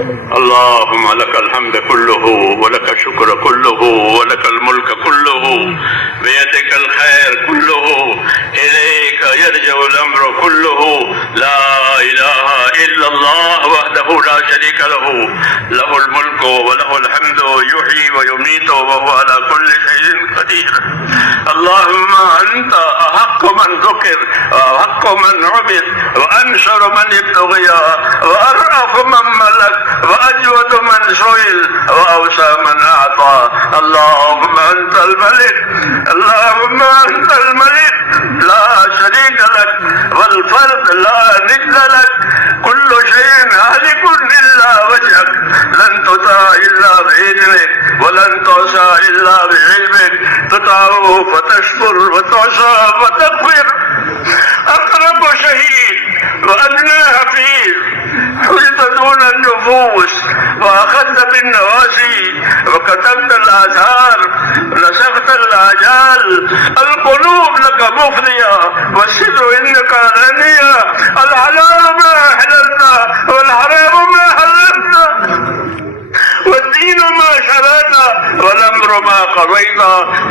اللهم لك الحمد كله ولك الشكر كله ولك الملك كله بيدك الخير كله إليك يرجع الأمر كله لا إله إلا الله وحده لا شريك له له الملك وله الحمد يحيي ويميت وهو على كل شيء قدير. اللهم أنت أحق من ذكر وأحق من عبد وأنشر من ابتغي وأرأف من ملك وأجود من سئل وأوسع من أعطى. اللهم أنت الملك، اللهم أنت الملك لا شريك لك والفرد لا ند لك، كل شيء هالك إلا وجهك، لن تطاع إلا بإذنك ولن تعصى إلا بعلمك، تطاع فتشكر وتعصى وتغفر. أقرب شهيد وأدنى حفيظ، حجت دون النفوس وأخذت بالنواسي وكتبت الآثار نسخت الآجال. القلوب لك مفضية والسر إنك غنية، الحلال ما أحللت والحرام ما حرمت، والدين ما شرعت والأمر ما قضيت،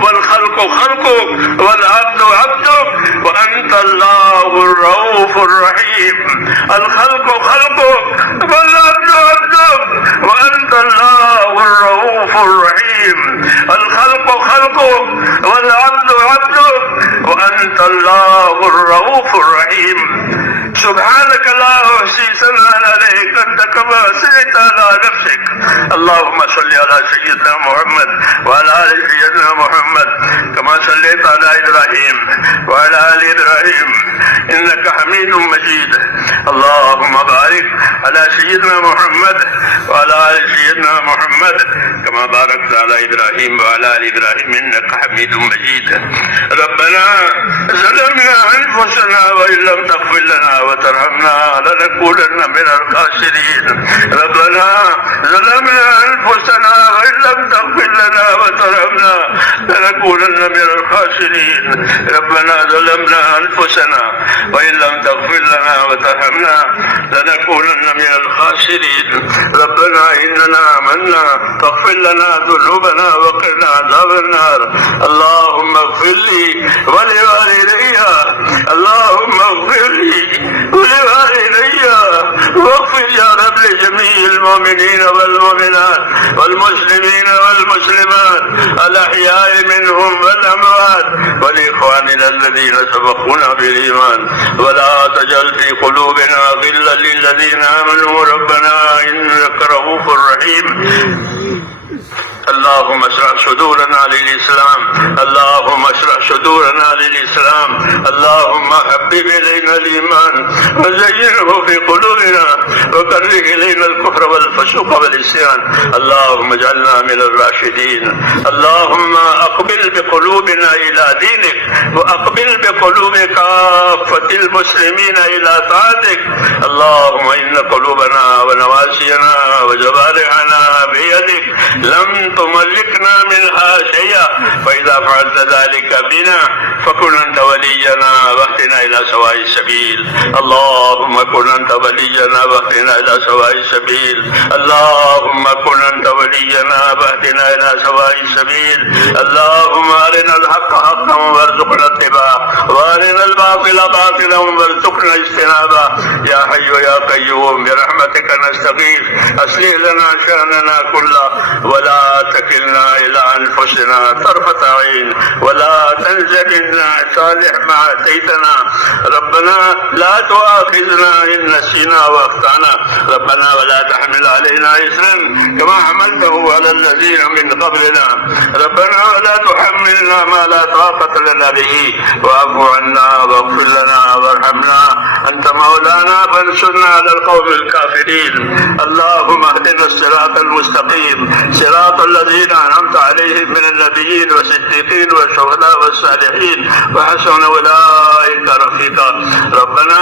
والخلق خلقك والعبد عبدك، وأنت الله الرؤوف الرحيم. الخلق خلقك والعبد عبدك، وأنت الله الرؤوف الرحيم. الخلق خلقك والعبد عبدك، وأنت الله الرؤوف الرحيم. سبحانك لا أحصي ثناء عليك أنت كما أثنيت على نفسك. اللهم صل على سيدنا محمد وعلى آل سيدنا محمد كما صليت على إبراهيم وعلى آل إبراهيم إنك حميد مجيد. اللهم بارك على سيدنا محمد وعلى آل سيدنا محمد كما باركت على إبراهيم وعلى آل إبراهيم إنك حميد مجيد. ربنا ظلمنا أنفسنا وإن لم تغفر لنا وترحمنا لنكونن من الخاسرين. ربنا ظلمنا أنفسنا وإن لم تغفر لنا وترحمنا لنكونن من الخاسرين. ربنا ظلمنا أنفسنا وإن لم تغفر لنا وترحمنا لنكونن من الخاسرين. ربنا إننا آمنا فاغفر لنا ذنوبنا وقنا عذاب النار. اللهم اغفر لي ولوالدي، اللهم اغفر لي ولوالدي واغفر يا رب لجميع المؤمنين والمؤمنات والمسلمين والمسلمات الأحياء منهم والأموات، ولإخواننا الذين سبقونا بالإيمان، ولا تجعل في قلوبنا غلا للذين آمنوا ربنا إنك رؤوف رحيم. اللهم اشرح صدورنا للإسلام، اللهم اشرح صدورنا للإسلام. اللهم حبب إلينا الإيمان وزينه في قلوبنا وكره إلينا الكفر والفسوق والعصيان. اللهم اجعلنا من الراشدين. اللهم أقبل بقلوبنا إلى دينك وأقبل بقلوب كافة المسلمين إلى طاعتك. اللهم إن قلوبنا ونواسينا وجوارحنا بيدك، لم تملكنا منها شيئا، فإذا فعلت ذلك بنا فكن أنت ولينا واهدنا إلى سواء السبيل. اللهم كن أنت ولينا واهدنا إلى سواء السبيل. اللهم كن أنت ولينا واهدنا إلى سواء السبيل. اللهم أرنا الحق حقا وارزقنا اتباعه وأرنا الباطل باطلا وارزقنا اجتنابه. يا حي يا قيوم برحمتك نستغيث، أصلح لنا شأننا كله ولا تكلنا إلى أنفسنا طرفة عين ولا تنزلنا صالح ما أتيتنا. ربنا لا تؤاخذنا إن نسينا وأخطأنا. ربنا ولا تحمل علينا إصرا كما حملته على الذين من قبلنا. ربنا ولا تحملنا ما لا طاقة لنا به واعف عنا واغفر لنا وارحمنا، أنت مولانا فانصرنا على القوم الكافرين. اللهم اهدنا الصراط المستقيم، صراط الذين أنعمت عليهم من النبيين والصديقين والشهداء والصالحين وحسن أولئك رفيقا. ربنا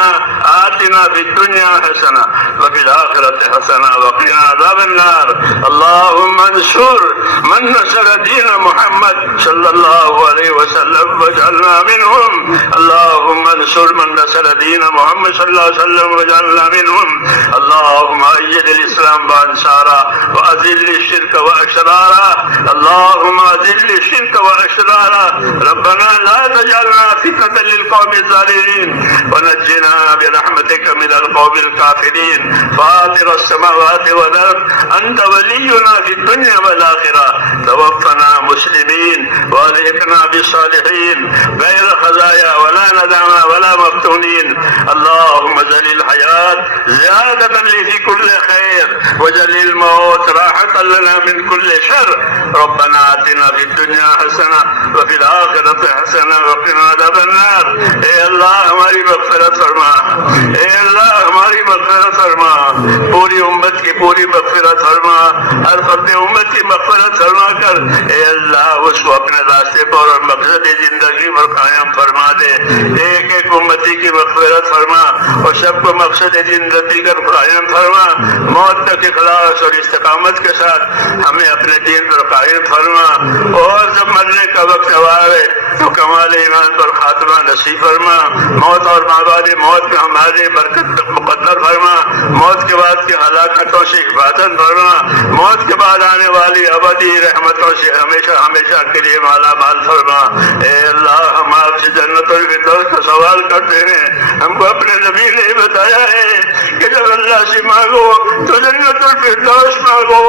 آتنا في الدنيا حسنة وفي الآخرة حسنة وقنا عذاب النار. اللهم انصر من نصر دين محمد صلى الله عليه وسلم واجعلنا منهم. اللهم انصر من نصر دين محمد صلى الله عليه وسلم واجعلنا منهم. اللهم أيد الإسلام الإسلام وأنصاره وأذل الشرك وأشراره اللهم أذل الشرك وأشراره ربنا لا تجعلنا فتنة للقوم الظالمين ونجنا برحمتك من القوم الكافرين فاطر السماوات والأرض أنت ولينا في الدنيا والآخرة توفنا مسلمين وألحقنا بالصالحين غير خزايا ولا ندامى ولا مفتونين اللهم اجعل الحياة زيادة لي في كل خير واجعل الموت راحة لنا من كل شر ربنا آتنا في الدنيا حسنة وفي الآخرة حسنة وقنا عذاب النار اے اللہ ہماری مغفرت فرما اے اللہ ہماری مغفرت فرما پوری امت کی پوری مغفرت فرما ہر فرد امت کی مغفرت فرما کر اے اللہ اس کو اپنے راستے پر اور مقصد زندگی پر قائم فرما دے ایک ایک امتی کی مغفرت فرما اور سب کو مقصد زندگی کر قائم فرما موت تک اخلاص اور استقامت کے ساتھ ہمیں اپنے دین پر قائم فرما اور جب مرنے کا وقت آئے تو کمال ایمان پر خاتمہ نصیب فرما موت اور بعد موت میں ہماری برکت مقدر فرما موت کے بعد کی ہلاکتوں سے حفاظت فرما موت کے بعد آنے والی ابدی رحمتوں سے ہمیشہ ہمیشہ کے لیے مالا مال فرما اے اللہ ہم آپ سے جنت الفردوس کا سوال کرتے ہیں ہم کو اپنے نبی نے بتایا ہے کہ جب اللہ سے مانگو تو جنت الفردوس مانگو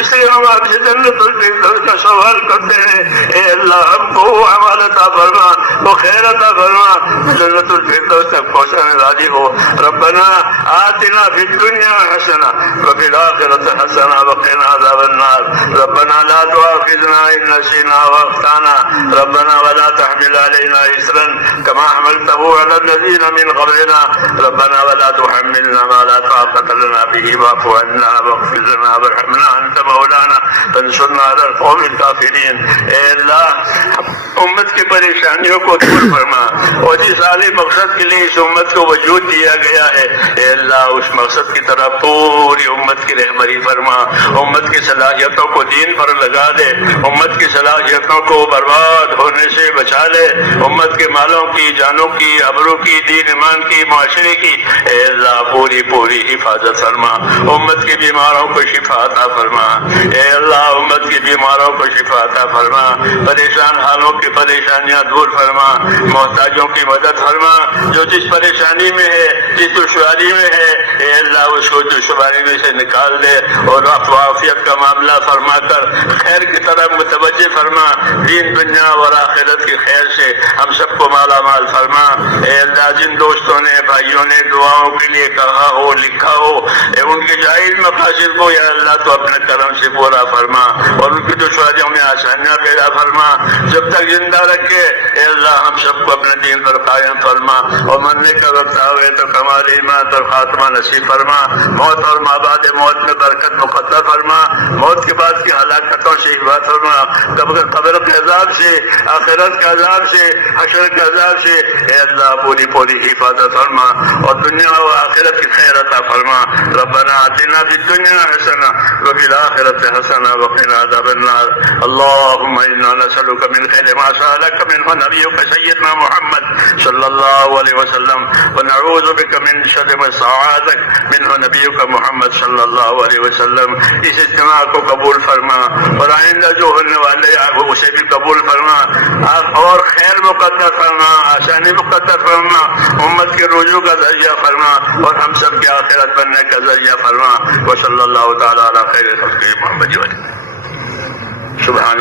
اس لیے ہم آپ سے جنت الفردوس کا سوال کرتے ہیں اے اللہ ہم کو وہ عمل عطا فرما وہ خیر عطا فرما جنت الفردوس تک پہنچانے راضی ہو ربنا آتنا فی الدنیا حسنہ وفی الآخرۃ حسنہ وقنا عذاب النار ربنا لا تؤاخذنا إن نسينا وأخطأنا ربنا ولا تحمل علينا إصرا كما حملته على الذين من قبلنا ربنا ولا تحملنا ما لا طاقة لنا به واعف عنا واغفر لنا وارحمنا أنت مولانا فانصرنا على القوم الكافرين اے اللہ امت کی پریشانیوں کو دور فرما اور جس عالی مقصد کے لیے اس امت کو وجود دیا گیا ہے اے اللہ اس مقصد کی طرف پوری امت کی رہبری فرما امت کی صلاحیتوں کو دین پر لگا دے امت کی صلاحیتوں کو برباد ہونے سے بچا لے امت کے مالوں کی جانوں کی ابرو کی دین ایمان کی معاشرے کی اے اللہ پوری پوری حفاظت فرما امت کے بیماروں کو شفا عطا فرما اے اللہ امت کے بیماروں کو شفا عطا فرما پریشان حالوں کی پریشانیاں دور فرما محتاجوں کی مدد فرما جو جس پریشانی میں ہے جس دشواری میں ہے اے اللہ اس کو دشواری میں سے نکال دے اور عافیت کا معاملہ فرما کر خیر کی طرف متوجہ فرما دین دنیا اور آخرت کی خیر سے ہم سب کو مالا مال فرما اے اللہ جن دوستوں نے بھائیوں نے دعاؤں کے لیے کہا ہو لکھا ہو ان کے جائز مقاصد کو یا اللہ تو اپنے کرم سے پورا فرما اور ان کی دشواریوں میں آسانیاں پیدا فرما جب تک زندہ رکھے اے اللہ ہم سب کو اپنے دین پر قائم فرما اور مرنے کا وقت آئے تو کمال ایمان اور خاتمہ نصیب فرما موت اور بعد موت میں برکت مقدر فرما موت کے بعد کی ہلاکتوں سے حفاظت فرما قبر کے عذاب سے آخرت کے عذاب سے حشر کے عذاب سے اے اللہ پوری پوری حفاظت فرما اور دنیا و آخرت کی خیر عطا فرما ربنا آتنا فی الدنیا حسنہ وفی الآخرۃ حسنہ وقنا عذاب النار اللهم انا نسألك من خير ما سألك منه نبيك سيدنا محمد صلی اللہ علیہ وسلم ونعوذ بك من شر ما استعاذك منه نبيك محمد صلی اللہ علیہ وسلم اس اجتماع کو قبول فرما اور آئندہ جو ہونے والے اسے بھی قبول فرما اور خیر مقدر فرما آسانی مقدر فرما امت کے رجوع کا ذریعہ فرما اور ہم سب کے آخرت بننے کا ذریعہ فرما وصلی اللہ تعالی علی خیر خلق محمد سبحان